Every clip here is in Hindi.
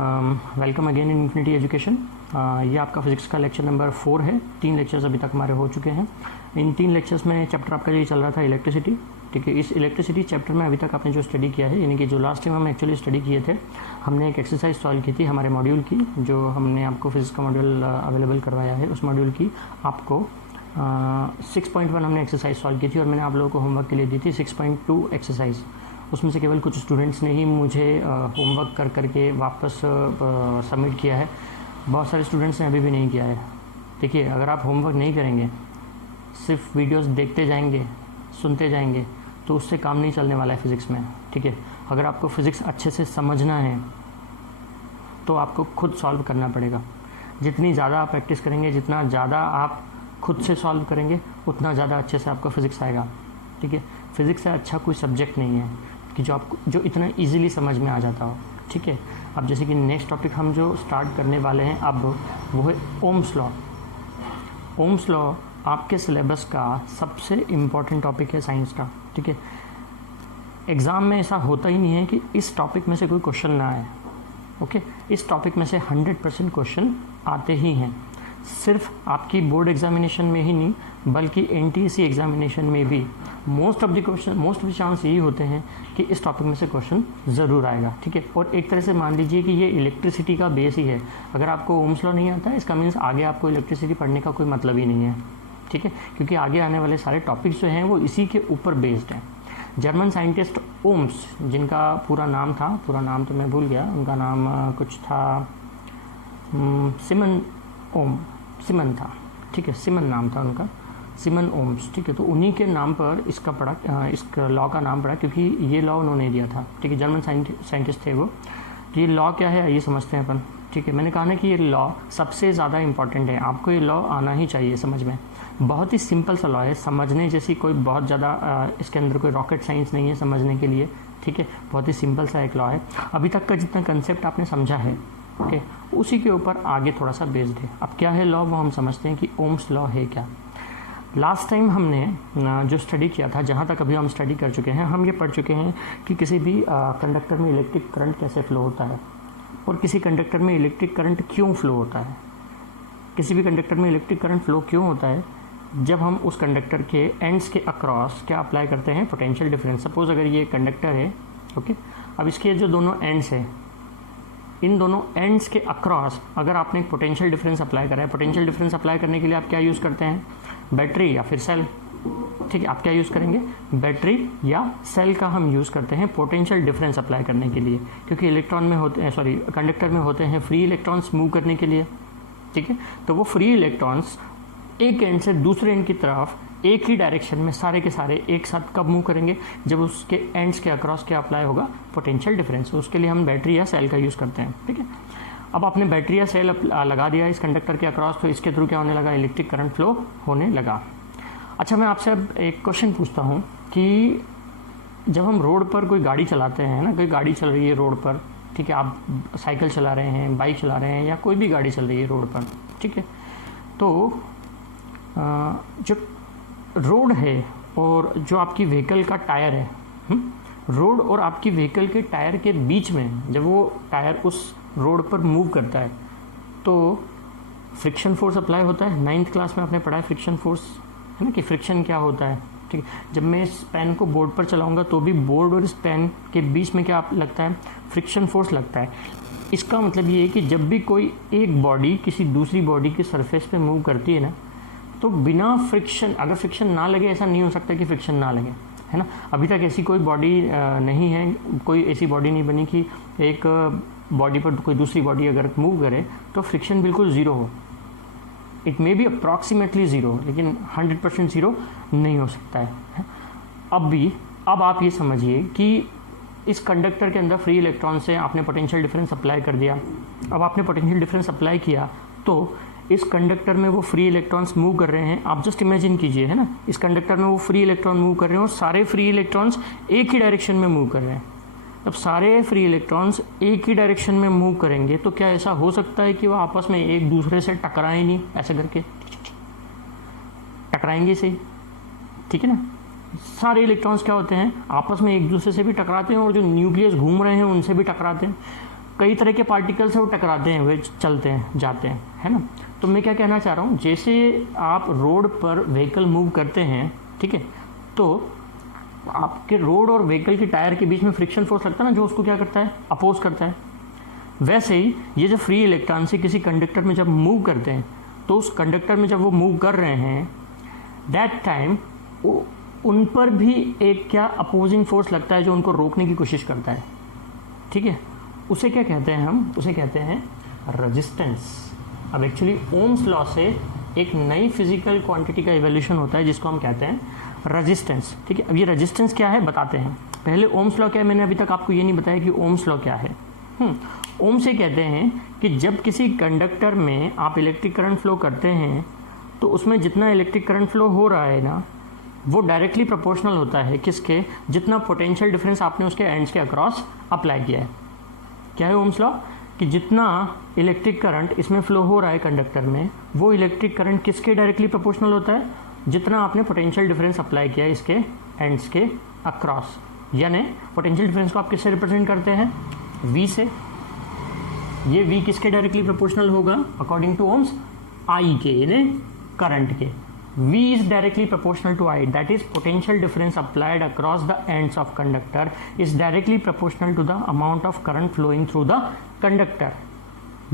Welcome again in infinity education. ये आपका फिजिक्स का लेक्चर नंबर 4 है। 3 लेक्चर्स अभी तक हमारे हो चुके हैं। इन 3 लेक्चर्स में चैप्टर आपका ये चल रहा था इलेक्ट्रिसिटी। ठीक है, इस इलेक्ट्रिसिटी चैप्टर में अभी तक आपने जो स्टडी किया है, यानी कि जो लास्ट टाइम हम एक्चुअली स्टडी किए थे, हमने एक एक्सरसाइज सॉल्व की थी हमारे मॉड्यूल की, जो हमने आपको फिजिक्स का मॉड्यूल अवेलेबल करवाया है। उस मॉड्यूल की आपको 6.1 हमने एक्सरसाइज सॉल्व की थी और मैंने आप लोगों को होमवर्क के लिए दी थी 6.2 एक्सरसाइज। उसमें से केवल कुछ स्टूडेंट्स ने ही मुझे होमवर्क कर करके वापस सबमिट किया है। बहुत सारे स्टूडेंट्स ने अभी भी नहीं किया है। देखिए, अगर आप होमवर्क नहीं करेंगे, सिर्फ वीडियोस देखते जाएंगे, सुनते जाएंगे, तो उससे काम नहीं चलने वाला है फिज़िक्स में। ठीक है, अगर आपको फिज़िक्स अच्छे से समझना है तो आपको खुद सॉल्व करना पड़ेगा। जितनी ज़्यादा आप प्रैक्टिस करेंगे, जितना ज़्यादा आप खुद से सॉल्व करेंगे, उतना ज़्यादा अच्छे से आपको फिज़िक्स आएगा। ठीक है, फिज़िक्स से अच्छा कोई सब्जेक्ट नहीं है कि जो इतना इजीली समझ में आ जाता हो। ठीक है, अब जैसे कि नेक्स्ट टॉपिक हम जो स्टार्ट करने वाले हैं अब, वो है ओम्स लॉ। ओम्स लॉ आपके सिलेबस का सबसे इम्पॉर्टेंट टॉपिक है साइंस का। ठीक है, एग्ज़ाम में ऐसा होता ही नहीं है कि इस टॉपिक में से कोई क्वेश्चन ना आए। ओके, इस टॉपिक में से 100% क्वेश्चन आते ही हैं। सिर्फ आपकी बोर्ड एग्जामिनेशन में ही नहीं, बल्कि एनटीएसी एग्जामिनेशन में भी मोस्ट ऑफ द चांस यही होते हैं कि इस टॉपिक में से क्वेश्चन ज़रूर आएगा। ठीक है, और एक तरह से मान लीजिए कि ये इलेक्ट्रिसिटी का बेस ही है। अगर आपको ओम्स लॉ नहीं आता है, इसका मीन्स आगे आपको इलेक्ट्रिसिटी पढ़ने का कोई मतलब ही नहीं है। ठीक है, क्योंकि आगे आने वाले सारे टॉपिक्स जो हैं वो इसी के ऊपर बेस्ड हैं। जर्मन साइंटिस्ट ओम्स, जिनका पूरा नाम तो मैं भूल गया, उनका नाम कुछ था, सिमन था। ठीक है, सिमन नाम था उनका, सिमन ओम्स। ठीक है, तो उन्हीं के नाम पर इस लॉ का नाम पड़ा, क्योंकि ये लॉ उन्होंने दिया था। ठीक है, जर्मन साइंटिस्ट थे वो। तो ये लॉ क्या है ये समझते हैं अपन। ठीक है, मैंने कहा ना कि ये लॉ सबसे ज़्यादा इंपॉर्टेंट है। आपको ये लॉ आना ही चाहिए समझ में। बहुत ही सिंपल सा लॉ है, समझने जैसी कोई बहुत ज़्यादा इसके अंदर कोई रॉकेट साइंस नहीं है समझने के लिए। ठीक है, बहुत ही सिंपल सा एक लॉ है। अभी तक का जितना कंसेप्ट आपने समझा है, ओके, उसी के ऊपर आगे थोड़ा सा बेस्ड है। अब क्या है लॉ, वो हम समझते हैं कि ओम्स लॉ है क्या। लास्ट टाइम हमने जो स्टडी किया था, जहाँ तक अभी हम स्टडी कर चुके हैं, हम ये पढ़ चुके हैं कि किसी भी कंडक्टर में इलेक्ट्रिक करंट कैसे फ्लो होता है, और किसी कंडक्टर में इलेक्ट्रिक करंट क्यों फ्लो होता है। किसी भी कंडक्टर में इलेक्ट्रिक करंट फ्लो क्यों होता है, जब हम उस कंडक्टर के एंड्स के अक्रॉस क्या अप्लाई करते हैं, पोटेंशियल डिफरेंस। सपोज अगर ये कंडक्टर है, ओके, अब इसके जो दोनों एंड्स है, इन दोनों एंड्स के अक्रॉस अगर आपने एक पोटेंशियल डिफरेंस अप्लाई करा है, पोटेंशियल डिफरेंस अप्लाई करने के लिए आप क्या यूज़ करते हैं, बैटरी या फिर सेल। ठीक है, आप क्या यूज़ करेंगे, बैटरी या सेल का हम यूज़ करते हैं पोटेंशियल डिफरेंस अप्लाई करने के लिए, क्योंकि कंडक्टर में होते हैं फ्री इलेक्ट्रॉन्स मूव करने के लिए। ठीक है, तो वो फ्री इलेक्ट्रॉन्स एक एंड से दूसरे एंड की तरफ एक ही डायरेक्शन में सारे के सारे एक साथ कब मूव करेंगे, जब उसके एंड्स के अक्रॉस क्या अप्लाई होगा, पोटेंशियल डिफरेंस। उसके लिए हम बैटरी या सेल का यूज़ करते हैं। ठीक है, अब आपने बैटरी या सेल लगा दिया इस कंडक्टर के अक्रॉस, तो इसके थ्रू क्या होने लगा, इलेक्ट्रिक करंट फ्लो होने लगा। अच्छा, मैं आपसे अब एक क्वेश्चन पूछता हूँ कि जब हम रोड पर कोई गाड़ी चलाते हैं ना, कोई गाड़ी चल रही है रोड पर, ठीक है, आप साइकिल चला रहे हैं, बाइक चला रहे हैं, या कोई भी गाड़ी चल रही है रोड पर, ठीक है, तो जो रोड है और जो आपकी व्हीकल का टायर है, रोड और आपकी व्हीकल के टायर के बीच में जब वो टायर उस रोड पर मूव करता है, तो फ्रिक्शन फोर्स अप्लाई होता है। 9th क्लास में आपने पढ़ा है फ्रिक्शन फोर्स, है ना, कि फ्रिक्शन क्या होता है। ठीक है, जब मैं इस पेन को बोर्ड पर चलाऊंगा तो भी बोर्ड और इस पेन के बीच में क्या लगता है, फ्रिक्शन फोर्स लगता है। इसका मतलब ये है कि जब भी कोई एक बॉडी किसी दूसरी बॉडी की सरफेस पे मूव करती है ना, तो बिना फ्रिक्शन, अगर फ्रिक्शन ना लगे, ऐसा नहीं हो सकता कि फ्रिक्शन ना लगे, है ना। अभी तक ऐसी कोई बॉडी नहीं है, कोई ऐसी बॉडी नहीं बनी कि एक बॉडी पर कोई दूसरी बॉडी अगर मूव करे तो फ्रिक्शन बिल्कुल ज़ीरो हो। It may be approximately zero, लेकिन 100% ज़ीरो नहीं हो सकता है। अब आप ये समझिए कि इस कंडक्टर के अंदर फ्री इलेक्ट्रॉन से आपने पोटेंशियल डिफरेंस अप्लाई कर दिया। अब आपने पोटेंशियल डिफरेंस अप्लाई किया तो इस कंडक्टर में वो फ्री इलेक्ट्रॉन्स मूव कर रहे हैं। आप जस्ट इमेजिन कीजिए, है ना, इस कंडक्टर में वो फ्री इलेक्ट्रॉन मूव कर रहे हैं और सारे फ्री इलेक्ट्रॉन्स एक ही डायरेक्शन में मूव कर रहे हैं। अब सारे फ्री इलेक्ट्रॉन्स एक ही डायरेक्शन में मूव करेंगे तो क्या ऐसा हो सकता है कि वो आपस में एक दूसरे से टकराएं नहीं, ऐसे करके टकराएंगे सही, ठीक है ना। सारे इलेक्ट्रॉन्स क्या होते हैं, आपस में एक दूसरे से भी टकराते हैं और जो न्यूक्लियस घूम रहे हैं उनसे भी टकराते हैं। कई तरह के पार्टिकल्स हैं वो टकराते हैं, वे चलते हैं जाते हैं, है ना। तो मैं क्या कहना चाह रहा हूँ, जैसे आप रोड पर व्हीकल मूव करते हैं, ठीक है, तो आपके रोड और व्हीकल के टायर के बीच में फ्रिक्शन फोर्स लगता है ना, जो उसको क्या करता है, अपोज करता है। वैसे ही ये जो फ्री इलेक्ट्रॉन से किसी कंडक्टर में जब मूव करते हैं, तो उस कंडक्टर में जब वो मूव कर रहे हैं दैट टाइम उन पर भी एक क्या अपोजिंग फोर्स लगता है जो उनको रोकने की कोशिश करता है, ठीक है। उसे क्या कहते हैं हम, उसे कहते हैं रेजिस्टेंस। अब एक्चुअली ओम्स लॉ से एक नई फिजिकल क्वांटिटी का इवोल्यूशन होता है जिसको हम कहते हैं रेजिस्टेंस, ठीक है। अब ये रेजिस्टेंस क्या है बताते हैं। पहले ओम्स लॉ क्या है, मैंने अभी तक आपको ये नहीं बताया कि ओम्स लॉ क्या है। ओम्स से कहते हैं कि जब किसी कंडक्टर में आप इलेक्ट्रिक करंट फ्लो करते हैं तो उसमें जितना इलेक्ट्रिक करंट फ्लो हो रहा है ना, वो डायरेक्टली प्रोपोर्शनल होता है किसके, जितना पोटेंशियल डिफरेंस आपने उसके एंड्स के अक्रॉस अप्लाई किया है। क्या है ओम्स लॉ, कि जितना इलेक्ट्रिक करंट इसमें फ्लो हो रहा है कंडक्टर में, वो इलेक्ट्रिक करंट किसके डायरेक्टली प्रोपोर्शनल होता है, जितना आपने पोटेंशियल डिफरेंस अप्लाई किया है इसके एंड्स के अक्रॉस। यानी पोटेंशियल डिफरेंस को आप किससे रिप्रेजेंट करते हैं, V से। ये V किसके डायरेक्टली प्रोपोर्शनल होगा अकॉर्डिंग टू ओम्स, I के, यानी करंट के। V is directly proportional to I, that is potential difference applied across the ends of conductor is directly proportional to the amount of current flowing through the conductor.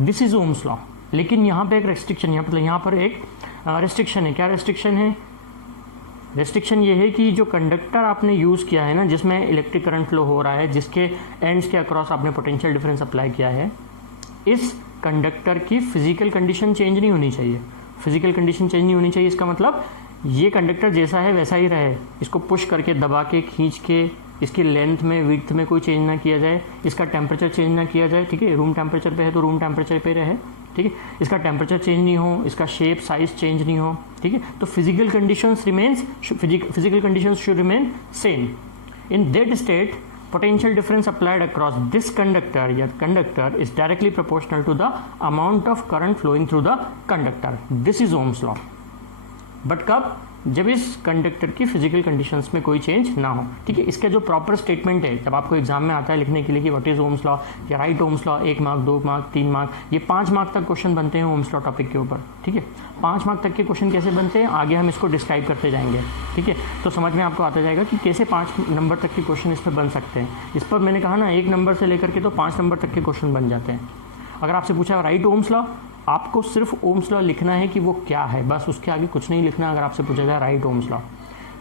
This is Ohm's law. लेकिन यहाँ पे एक रेस्ट्रिक्शन है, मतलब यहाँ पर एक रेस्ट्रिक्शन है। क्या रेस्ट्रिक्शन है, रेस्ट्रिक्शन ये है कि जो कंडक्टर आपने यूज़ किया है ना, जिसमें इलेक्ट्रिक करंट फ्लो हो रहा है, जिसके एंड्स के अक्रॉस आपने पोटेंशियल डिफरेंस अप्लाई किया है, इस कंडक्टर की फिजिकल कंडीशन चेंज नहीं होनी चाहिए। फिजिकल कंडीशन चेंज नहीं होनी चाहिए, इसका मतलब ये कंडक्टर जैसा है वैसा ही रहे, इसको पुश करके दबा के खींच के इसकी लेंथ में विड्थ में कोई चेंज ना किया जाए, इसका टेम्परेचर चेंज ना किया जाए, ठीक है। रूम टेम्परेचर पे है तो रूम टेम्परेचर पे रहे, ठीक है। इसका टेम्परेचर चेंज नहीं हो, इसका शेप साइज चेंज नहीं हो, ठीक है। तो physical conditions should remain same. In that state potential difference applied across this conductor या conductor is directly proportional to the amount of current flowing through the conductor. This is Ohm's law. But कब, जब इस कंडक्टर की फिजिकल कंडीशंस में कोई चेंज ना हो, ठीक है। इसका जो प्रॉपर स्टेटमेंट है, जब आपको एग्जाम में आता है लिखने के लिए कि व्हाट इज ओम्स लॉ या right Ohm's law, 1 mark 2 mark 3 mark, ये 5 मार्क तक क्वेश्चन बनते हैं ओम्स लॉ टॉपिक के ऊपर, ठीक है। 5 मार्क तक के क्वेश्चन कैसे बनते हैं आगे हम इसको डिस्क्राइब करते जाएंगे, ठीक है। तो समझ में आपको आता जाएगा कि कैसे 5 नंबर तक के क्वेश्चन इस पर बन सकते हैं। इस पर मैंने कहा ना 1 नंबर से लेकर के तो 5 नंबर तक के क्वेश्चन बन जाते हैं। अगर आपसे पूछा राइट ओम्स लॉ, आपको सिर्फ ओम्स लॉ लिखना है कि वो क्या है, बस उसके आगे कुछ नहीं लिखना। अगर आपसे पूछा जाए राइट ओम्स लॉ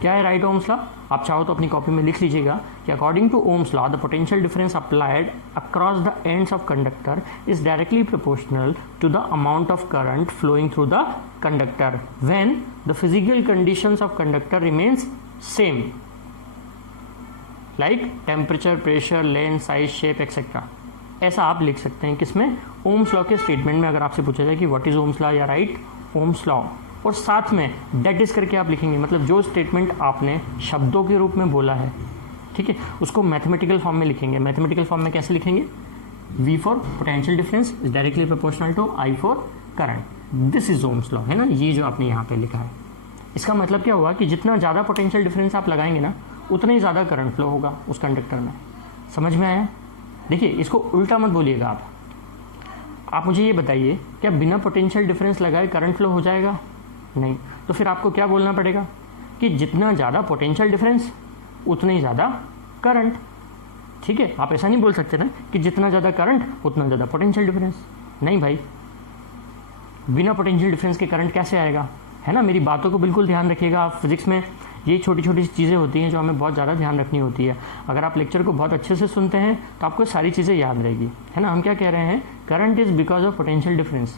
क्या है, राइट ओम्स लॉ आप चाहो तो अपनी कॉपी में लिख लीजिएगा कि according to Ohm's law the potential difference applied across the ends of conductor is directly proportional to the amount of current flowing through the conductor when the physical conditions of conductor remains same like temperature, pressure, length, size, shape etcetera. ऐसा आप लिख सकते हैं किसमें, ओम्स लॉ के स्टेटमेंट में। अगर आपसे पूछा जाए कि व्हाट इज ओम्स लॉ या राइट ओम्स लॉ, और साथ में दैट इज करके आप लिखेंगे, मतलब जो स्टेटमेंट आपने शब्दों के रूप में बोला है, ठीक है, उसको मैथमेटिकल फॉर्म में लिखेंगे। मैथमेटिकल फॉर्म में कैसे लिखेंगे, V for potential difference is directly proportional to I for current. This is Ohm's law, है ना, ये जो आपने यहाँ पे लिखा है। इसका मतलब क्या हुआ कि जितना ज़्यादा पोटेंशियल डिफरेंस आप लगाएंगे ना, उतना ही ज़्यादा करंट फ्लो होगा उस कंडक्टर में। समझ में आया। देखिए इसको उल्टा मत बोलिएगा आप मुझे ये बताइए, क्या बिना पोटेंशियल डिफरेंस लगाए करंट फ्लो हो जाएगा, नहीं। तो फिर आपको क्या बोलना पड़ेगा कि जितना ज़्यादा पोटेंशियल डिफरेंस उतना ही ज़्यादा करंट, ठीक है। आप ऐसा नहीं बोल सकते ना कि जितना ज़्यादा करंट उतना ज़्यादा पोटेंशियल डिफरेंस, नहीं भाई, बिना पोटेंशियल डिफरेंस के करंट कैसे आएगा, है ना। मेरी बातों को बिल्कुल ध्यान रखिएगा। आप फिजिक्स में ये छोटी छोटी चीज़ें होती हैं जो हमें बहुत ज़्यादा ध्यान रखनी होती है। अगर आप लेक्चर को बहुत अच्छे से सुनते हैं तो आपको सारी चीज़ें याद रहेगी, है ना। हम क्या कह रहे हैं, current is because of potential difference.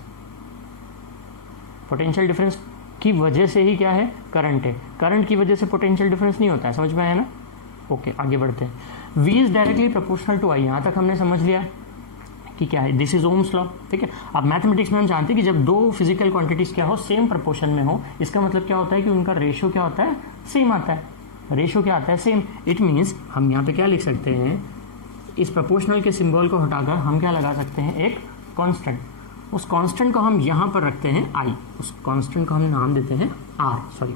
Potential difference की वजह से ही क्या है, करंट है। करंट की वजह से पोटेंशियल डिफरेंस नहीं होता है। समझ में आया ना। ओके आगे बढ़ते हैं। V is directly proportional to I, यहाँ तक हमने समझ लिया कि क्या है, दिस इज ओम्स लॉ, ठीक है। अब मैथमेटिक्स में हम जानते हैं कि जब दो फिजिकल क्वांटिटीज क्या हो, सेम प्रोपोर्शन में हो, इसका मतलब क्या होता है कि उनका रेशियो क्या होता है, सेम आता है। रेशियो क्या आता है, सेम। इट मीन्स हम यहाँ पे क्या लिख सकते हैं, इस प्रोपोर्शनल के सिंबल को हटाकर हम क्या लगा सकते हैं, एक कांस्टेंट। उस कांस्टेंट को हम यहाँ पर रखते हैं I, उस कांस्टेंट को हम नाम देते हैं R, सॉरी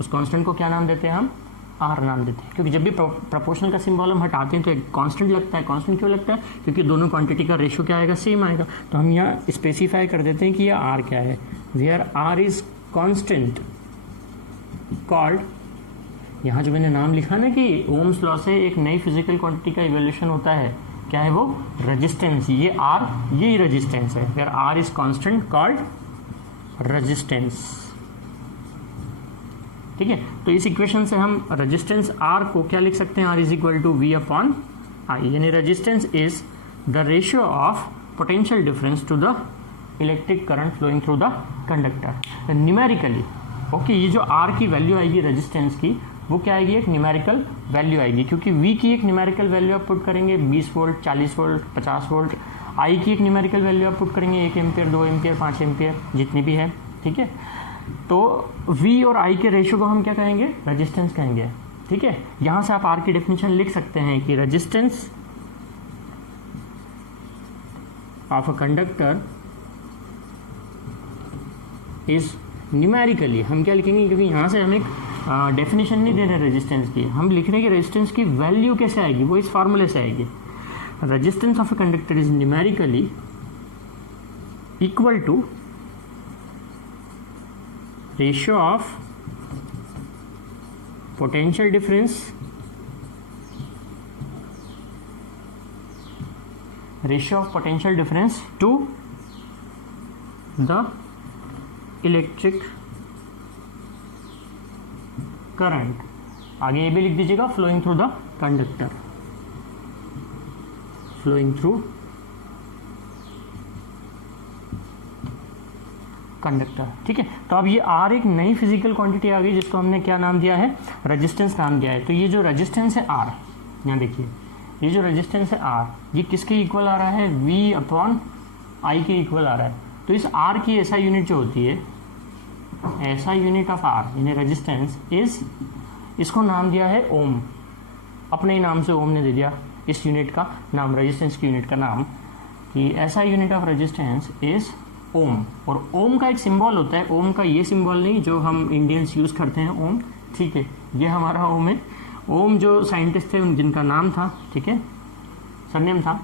उस कांस्टेंट को क्या नाम देते हैं हम, आर नाम देते हैं, क्योंकि जब भी प्रोपोर्शनल का सिंबल हम हटाते हैं तो एक कांस्टेंट लगता है। कांस्टेंट क्यों लगता है? क्योंकि दोनों क्वांटिटी का रेशियो क्या आएगा, सेम आएगा। तो हम यहाँ स्पेसिफाई कर देते हैं कि यह आर क्या है, where R is constant called, यहाँ जो मैंने नाम लिखा ना कि ओम्स लॉ से एक नई फिजिकल क्वांटिटी का इवोल्यूशन होता है, क्या है वो, रेजिस्टेंस। ये आर, ये रेजिस्टेंस है, where R is constant called resistance. ठीक है, तो इस इक्वेशन से हम रेजिस्टेंस आर को क्या लिख सकते हैं, R is equal to V upon I, यानी resistance is the ratio of potential difference to the electric current flowing through the conductor numerically. Okay, ये जो आर की वैल्यू आएगी रेजिस्टेंस की, वो क्या आएगी, एक न्यूमेरिकल वैल्यू आएगी, क्योंकि वी की एक न्यूमेरिकल वैल्यू आप पुट करेंगे 20 वोल्ट, 40 वोल्ट, 50 वोल्ट, आई की एक न्यूमेरिकल वैल्यू आप पुट करेंगे 1 एम्पियर, 2 एम्पियर, 5 एम्पियर, जितनी भी है। ठीक है, तो V और I के रेशियो को हम क्या कहेंगे, रेजिस्टेंस कहेंगे। ठीक है, यहां से आप R की डेफिनेशन लिख सकते हैं कि resistance of a conductor is numerically, हम क्या लिखेंगे, क्योंकि यहां से हम एक डेफिनेशन नहीं दे रहे रेजिस्टेंस की, हम लिख रहे हैं कि रेजिस्टेंस की वैल्यू कैसे आएगी, वो इस फार्मूले से आएगी। Resistance of a conductor is numerically equal to ratio of potential difference to the electric current, आगे ये भी लिख दीजिएगा, flowing through the conductor, flowing through conductor. ठीक है, तो अब ये आर एक नई फिजिकल क्वांटिटी आ गई जिसको हमने क्या नाम दिया है, रेजिस्टेंस नाम दिया है। तो ये जो रेजिस्टेंस है आर, यहाँ देखिए, ये जो रेजिस्टेंस है आर, ये किसके इक्वल आ रहा है, वी अपॉन आई के इक्वल आ रहा है। तो इस आर की ऐसा यूनिट जो होती है, ऐसा यूनिट ऑफ आर यानी रेजिस्टेंस इज, इसको नाम दिया है ओम, अपने ही नाम से ओम ने दे दिया इस यूनिट का नाम, रेजिस्टेंस की यूनिट का नाम, कि ऐसा यूनिट ऑफ रेजिस्टेंस इज ओम। और ओम का एक सिंबल होता है, ओम का ये सिंबल नहीं जो हम इंडियंस यूज करते हैं ओम, ठीक है, ये हमारा ओम है। ओम जो साइंटिस्ट थे जिनका नाम था, ठीक है, सरनेम था,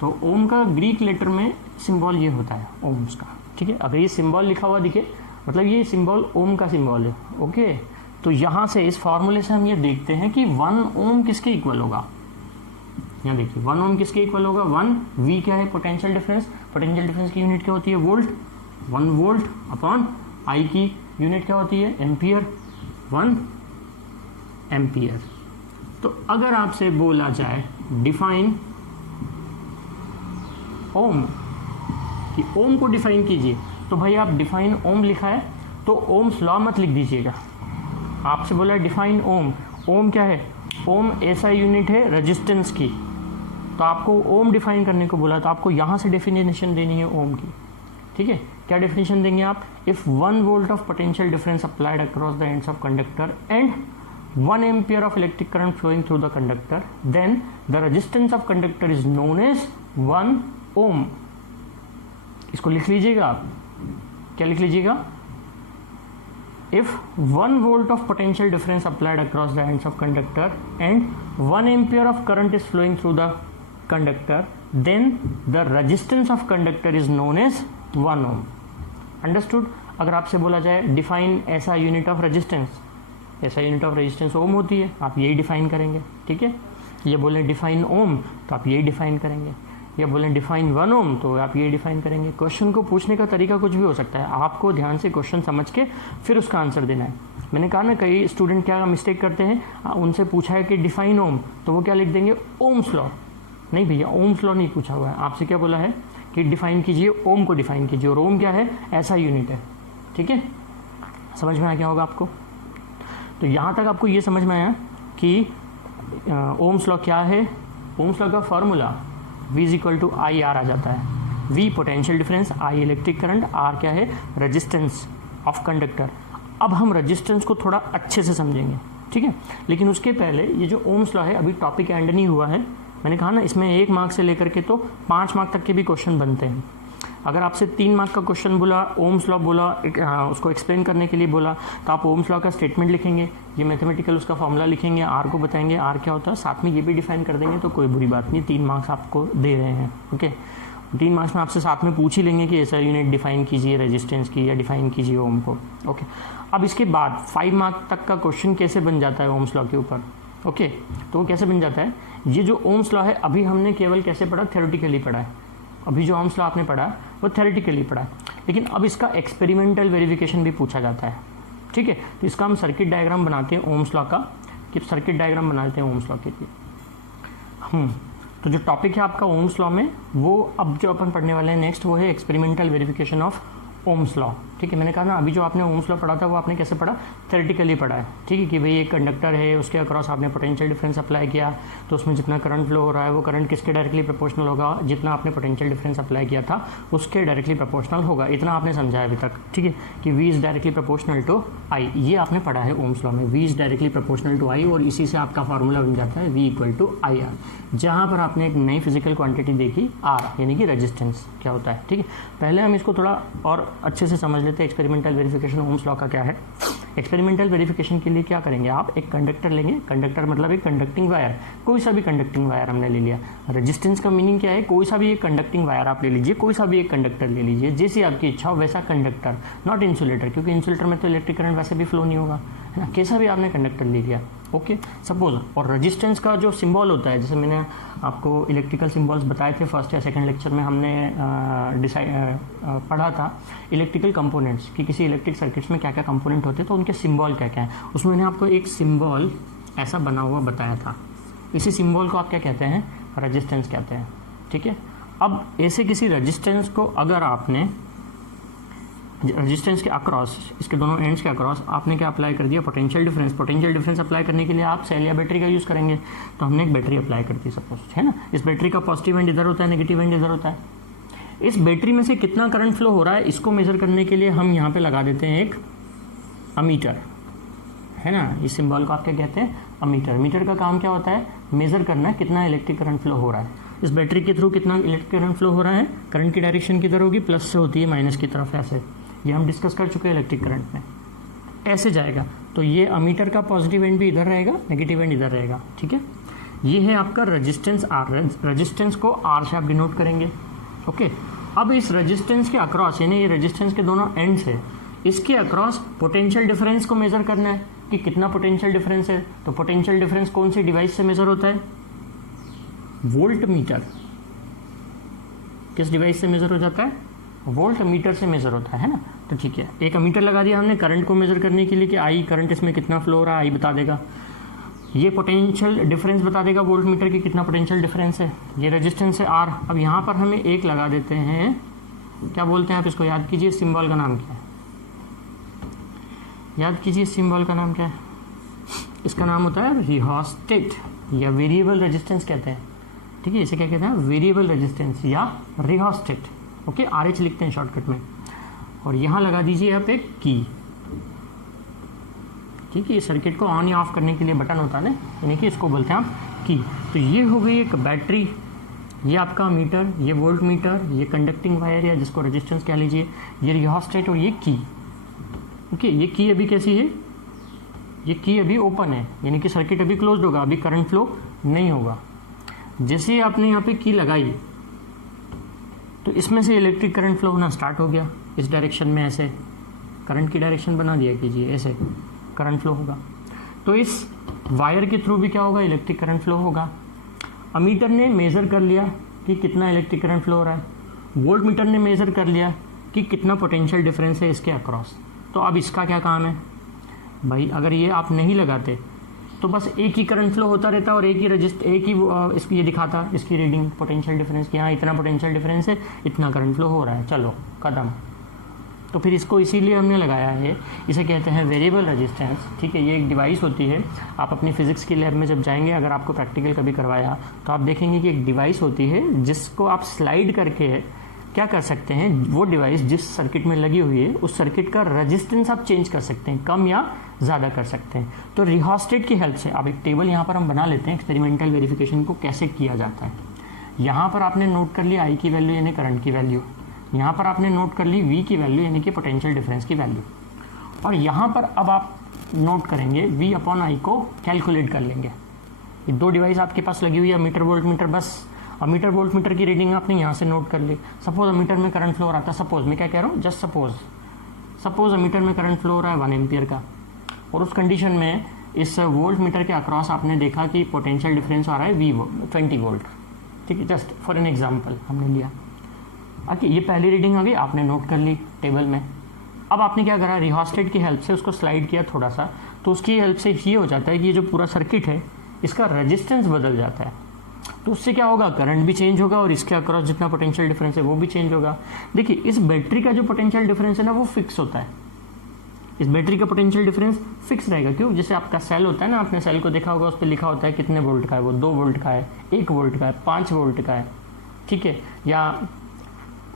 तो ओम का ग्रीक लेटर में सिंबल ये होता है ओम्स का। ठीक है, अगर ये सिंबल लिखा हुआ दिखे मतलब ये सिंबल ओम का सिंबल है। ओके, तो यहाँ से इस फॉर्मूले से हम ये देखते हैं कि 1 ओम किसके इक्वल होगा, यहाँ देखिए 1 ओम किसके इक्वल होगा, 1 वी क्या है, पोटेंशियल डिफरेंस, पोटेंशियल डिफरेंस की यूनिट क्या होती है, वोल्ट, 1 वोल्ट अपॉन आई की यूनिट क्या होती है, एम्पियर, 1 एम्पियर। तो अगर आपसे बोला जाए डिफाइन ओम, कि ओम को डिफाइन कीजिए, तो भाई आप डिफाइन ओम लिखा है तो ओम्स लॉ मत लिख दीजिएगा। आपसे बोला डिफाइन ओम, ओम क्या है, ओम ऐसा यूनिट है रेजिस्टेंस की, तो आपको ओम डिफाइन करने को बोला तो आपको यहाँ से डेफिनेशन देनी है ओम की। ठीक है, क्या डेफिनेशन देंगे आप, if 1 volt of potential difference applied across the ends of conductor and 1 ampere of electric current flowing through the conductor, then the resistance of conductor is known as 1 ohm. इसको लिख लीजिएगा आप, क्या लिख लीजिएगा, if 1 volt of potential difference applied across the ends of conductor and 1 ampere of current is flowing through the conductor, then the resistance of conductor is known as 1 ohm. Understood? अगर आपसे बोला जाए डिफाइन ऐसा यूनिट ऑफ रेजिस्टेंस, ऐसा यूनिट ऑफ रेजिस्टेंस ओम होती है, आप यही डिफाइन करेंगे। ठीक है, ये बोले डिफाइन ओम तो आप यही डिफाइन करेंगे, या बोलें डिफाइन 1 ओम तो आप ये डिफाइन करेंगे। क्वेश्चन को पूछने का तरीका कुछ भी हो सकता है, आपको ध्यान से क्वेश्चन समझ के फिर उसका आंसर देना है। मैंने कहा ना कई स्टूडेंट क्या मिस्टेक करते हैं, उनसे पूछा है कि डिफाइन ओम तो वो क्या लिख देंगे, ओम्स लॉ। नहीं भैया, ओम्स लॉ नहीं पूछा हुआ है, आपसे क्या बोला है कि डिफाइन कीजिए, ओम को डिफाइन कीजिए, और ओम क्या है, ऐसा यूनिट है। ठीक है, समझ में आ गया होगा आपको। तो यहाँ तक आपको ये समझ में आया कि ओम्स लॉ क्या है। ओम्स लॉ का formula V is equal to I R आ जाता है। V potential difference, I electric current, R क्या है, रेजिस्टेंस ऑफ कंडक्टर। अब हम रेजिस्टेंस को थोड़ा अच्छे से समझेंगे, ठीक है, लेकिन उसके पहले ये जो ओम्स लॉ है अभी टॉपिक एंड नहीं हुआ है। मैंने कहा ना इसमें 1 मार्क से लेकर के तो 5 मार्क तक के भी क्वेश्चन बनते हैं। अगर आपसे 3 मार्क का क्वेश्चन बोला, ओम्स लॉ बोला, उसको एक्सप्लेन करने के लिए बोला, तो आप ओम्स लॉ का स्टेटमेंट लिखेंगे, ये मैथमेटिकल उसका फॉर्मूला लिखेंगे, आर को बताएंगे आर क्या होता है, साथ में ये भी डिफाइन कर देंगे, तो कोई बुरी बात नहीं, 3 मार्क्स आपको दे रहे हैं। ओके, 3 मार्क्स में आपसे साथ में पूछ ही लेंगे कि ऐसा यूनिट डिफाइन कीजिए रेजिस्टेंस की या डिफाइन कीजिए ओम को। ओके, अब इसके बाद 5 मार्क तक का क्वेश्चन कैसे बन जाता है ओम्स लॉ के ऊपर। ओके, तो वो कैसे बन जाता है, ये जो ओम्स लॉ है अभी हमने केवल कैसे पढ़ा, थ्योरेटिकली पढ़ा है। अभी जो ओम्स लॉ आपने पढ़ा है वो थ्योरेटिकली पढ़ा है, लेकिन अब इसका एक्सपेरिमेंटल वेरिफिकेशन भी पूछा जाता है। ठीक है, तो इसका हम सर्किट डायग्राम बनाते हैं ओम्स लॉ का, कि सर्किट डायग्राम बनाते हैं ओम्स लॉ के लिए। तो जो टॉपिक है आपका ओम्स लॉ में, वो अब जो अपन पढ़ने वाले हैं नेक्स्ट, वो है experimental verification of Ohm's law. ठीक है, मैंने कहा ना अभी जो आपने ओम्स लॉ पढ़ा था वो आपने कैसे पढ़ा, थ्योरेटिकली पढ़ा है। ठीक है, कि भाई एक कंडक्टर है, उसके अक्रॉस आपने पोटेंशियल डिफरेंस अप्लाई किया, तो उसमें जितना करंट फ्लो हो रहा है वो करंट किसके डायरेक्टली प्रोपोर्शनल होगा, जितना आपने पोटेंशियल डिफरेंस अप्लाई किया था उसके डायरेक्टली प्रोपोर्शनल होगा। इतना आपने समझा अभी तक। ठीक है, कि V is directly proportional to I, ये आपने पढ़ा है ओम्स लॉ में, V is directly proportional to I, और इसी से आपका फॉर्मूला बन जाता है V इक्वल टू IR, जहाँ पर आपने एक नई फिजिकल क्वांटिटी देखी R, यानी कि रेजिस्टेंस क्या होता है। ठीक है, पहले हम इसको थोड़ा और अच्छे से समझ लेते हैं एक्सपेरिमेंटल वेरिफिकेशन ओम्स लॉ का क्या है। एक्सपेरिमेंटल वेरिफिकेशन के लिए क्या करेंगे, आप एक कंडक्टर लेंगे, कंडक्टर मतलब एक कंडक्टिंग वायर, कोई सा भी कंडक्टिंग वायर हमने ले लिया। रेजिस्टेंस का मीनिंग क्या है, कोई सा भी एक कंडक्टिंग वायर आप ले लीजिए, कोई सा भी एक कंडक्टर ले लीजिए, जैसी आपकी इच्छा हो वैसा कंडक्टर, नॉट इंसुलेटर, क्योंकि इंसुलेटर में तो इलेक्ट्रिक करंट वैसे भी फ्लो नहीं होगा, है ना। कैसा भी आपने कंडक्टर ले लिया, ओके, सपोज। और रेजिस्टेंस का जो सिंबल होता है, जैसे मैंने आपको इलेक्ट्रिकल सिंबल्स बताए थे फर्स्ट या सेकंड लेक्चर में, हमने पढ़ा था इलेक्ट्रिकल कंपोनेंट्स कि किसी इलेक्ट्रिक सर्किट्स में क्या क्या कंपोनेंट होते हैं, तो उनके सिंबल क्या क्या है। उसमें मैंने आपको एक सिंबल ऐसा बना हुआ बताया था, इसी सिंबल को आप क्या कहते हैं, रेजिस्टेंस कहते हैं। ठीक है, अब ऐसे किसी रेजिस्टेंस को अगर आपने रेजिस्टेंस के अक्रॉस, इसके दोनों एंड्स के अक्रॉस आपने क्या अप्लाई कर दिया, potential difference. Potential difference apply करने के लिए आप सेल या बैटरी का यूज़ करेंगे, तो हमने एक बैटरी अप्लाई कर दी सपोज, है ना। इस बैटरी का पॉजिटिव एंड इधर होता है, नेगेटिव एंड इधर होता है। इस बैटरी में से कितना करंट फ्लो हो रहा है, इसको मेजर करने के लिए हम यहाँ पे लगा देते हैं एक अमीटर, है ना। इस सिंबल को आप क्या कहते हैं, अमीटर। मीटर का काम क्या होता है, मेजर करना है कितना इलेक्ट्रिक करंट फ्लो हो रहा है। इस बैटरी के थ्रू कितना इलेक्ट्रिक करंट फ्लो हो रहा है, करंट की डायरेक्शन किधर होगी, प्लस से होती है माइनस की तरफ, ऐसे। ये हम डिस्कस कर चुके हैं इलेक्ट्रिक करंट में, ऐसे जाएगा। तो ये अमीटर का पॉजिटिव एंड भी इधर रहेगा, नेगेटिव एंड इधर रहेगा। ठीक है, ये है आपका रेजिस्टेंस R। रेजिस्टेंस को R से आप डिनोट करेंगे। ओके, अब इस रेजिस्टेंस के अक्रॉस, यानी ये रेजिस्टेंस के दोनों एंड्स है, इसके अक्रॉस पोटेंशियल डिफरेंस को मेजर करना है कि कितना पोटेंशियल डिफरेंस है। तो पोटेंशियल डिफरेंस कौन सी डिवाइस से मेजर होता है, वोल्ट मीटर। किस डिवाइस से मेजर हो जाता है, वोल्ट मीटर से मेजर होता है ना। तो ठीक है, एक अमीटर लगा दिया हमने करंट को मेजर करने के लिए कि आई करंट इसमें कितना फ्लो हो रहा है, आई बता देगा। ये पोटेंशियल डिफरेंस बता देगा वोल्ट मीटर की कितना पोटेंशियल डिफरेंस है। ये रेजिस्टेंस है R। अब यहाँ पर हमें एक लगा देते हैं, क्या बोलते हैं आप इसको, याद कीजिए सिंबल का नाम क्या है, याद कीजिए सिंबल का नाम क्या है। इसका नाम होता है रिहोस्टेट या वेरिएबल रेजिस्टेंस कहते हैं। ठीक है, इसे क्या कहते हैं, वेरिएबल रेजिस्टेंस या रिहोस्टेट। ओके, RH लिखते हैं शॉर्टकट में। और यहाँ लगा दीजिए आप एक की। ठीक है, ये सर्किट को ऑन या ऑफ करने के लिए बटन होता है ना, यानी कि इसको बोलते हैं आप की। तो ये हो गई एक बैटरी, ये आपका मीटर, ये वोल्ट मीटर, ये कंडक्टिंग वायर या जिसको रेजिस्टेंस कह लीजिए, ये रिहोस्टेट और ये की। ओके, ये की अभी कैसी है, ये की अभी ओपन है, यानी कि सर्किट अभी क्लोज्ड होगा, अभी करंट फ्लो नहीं होगा। जैसे ही आपने यहाँ पे की लगाई तो इसमें से इलेक्ट्रिक करंट फ्लो होना स्टार्ट हो गया, इस डायरेक्शन में ऐसे करंट की डायरेक्शन बना दिया कीजिए, ऐसे करंट फ्लो होगा। तो इस वायर के थ्रू भी क्या होगा, इलेक्ट्रिक करंट फ्लो होगा। अमीटर ने मेज़र कर लिया कि कितना इलेक्ट्रिक करंट फ्लो हो रहा है, वोल्ट मीटर ने मेज़र कर लिया कि कितना पोटेंशियल डिफरेंस है इसके अक्रॉस। तो अब इसका क्या काम है भाई, अगर ये आप नहीं लगाते तो बस एक ही करंट फ्लो होता रहता और एक ही इसकी ये दिखाता इसकी रीडिंग पोटेंशियल डिफरेंस की, हाँ इतना पोटेंशियल डिफरेंस है, इतना करंट फ्लो हो रहा है, चलो खत्म। तो फिर इसको इसीलिए हमने लगाया है, इसे कहते हैं वेरिएबल रेजिस्टेंस। ठीक है, ये एक डिवाइस होती है। आप अपनी फिजिक्स की लैब में जब जाएंगे, अगर आपको प्रैक्टिकल कभी करवाया तो आप देखेंगे कि एक डिवाइस होती है जिसको आप स्लाइड करके क्या कर सकते हैं, वो डिवाइस जिस सर्किट में लगी हुई है उस सर्किट का रेजिस्टेंस आप चेंज कर सकते हैं, कम या ज़्यादा कर सकते हैं। तो रिहोस्टेट की हेल्प से अब एक टेबल यहाँ पर हम बना लेते हैं, एक्सपेरिमेंटल वेरिफिकेशन को कैसे किया जाता है। यहाँ पर आपने नोट कर लिया आई की वैल्यू यानी करंट की वैल्यू, यहाँ पर आपने नोट कर ली वी की वैल्यू यानी कि पोटेंशियल डिफरेंस की वैल्यू, और यहाँ पर अब आप नोट करेंगे वी अपॉन आई को कैलकुलेट कर लेंगे। ये दो डिवाइस आपके पास लगी हुई है, मीटर वोल्ट मीटर, बस अब मीटर वोल्ट मीटर की रीडिंग आपने यहाँ से नोट कर ली। सपोज मीटर में करंट फ्लो हो रहा था, सपोज मैं क्या कह रहा हूँ, जस्ट सपोज मीटर में करंट फ्लो हो रहा है 1 एम्पियर का, और उस कंडीशन में इस वोल्ट मीटर के अक्रॉस आपने देखा कि पोटेंशियल डिफरेंस आ रहा है वी 20 वोल्ट, ठीक है, जस्ट फॉर एन एग्जांपल हमने लिया। ओके, ये पहली रीडिंग आ गई, आपने नोट कर ली टेबल में। अब आपने क्या करा, रिहोस्टेट की हेल्प से उसको स्लाइड किया थोड़ा सा, तो उसकी हेल्प से ये हो जाता है कि ये जो पूरा सर्किट है इसका रेजिस्टेंस बदल जाता है। तो उससे क्या होगा, करंट भी चेंज होगा और इसके अक्रॉस जितना पोटेंशियल डिफरेंस है वो भी चेंज होगा। देखिए इस बैटरी का जो पोटेंशियल डिफरेंस है ना वो फिक्स होता है, इस बैटरी का पोटेंशियल डिफरेंस फिक्स रहेगा। क्यों, जैसे आपका सेल होता है ना, आपने सेल को देखा होगा, उस पर लिखा होता है कितने वोल्ट का है, वो 2 वोल्ट का है, 1 वोल्ट का है, 5 वोल्ट का है, ठीक है। या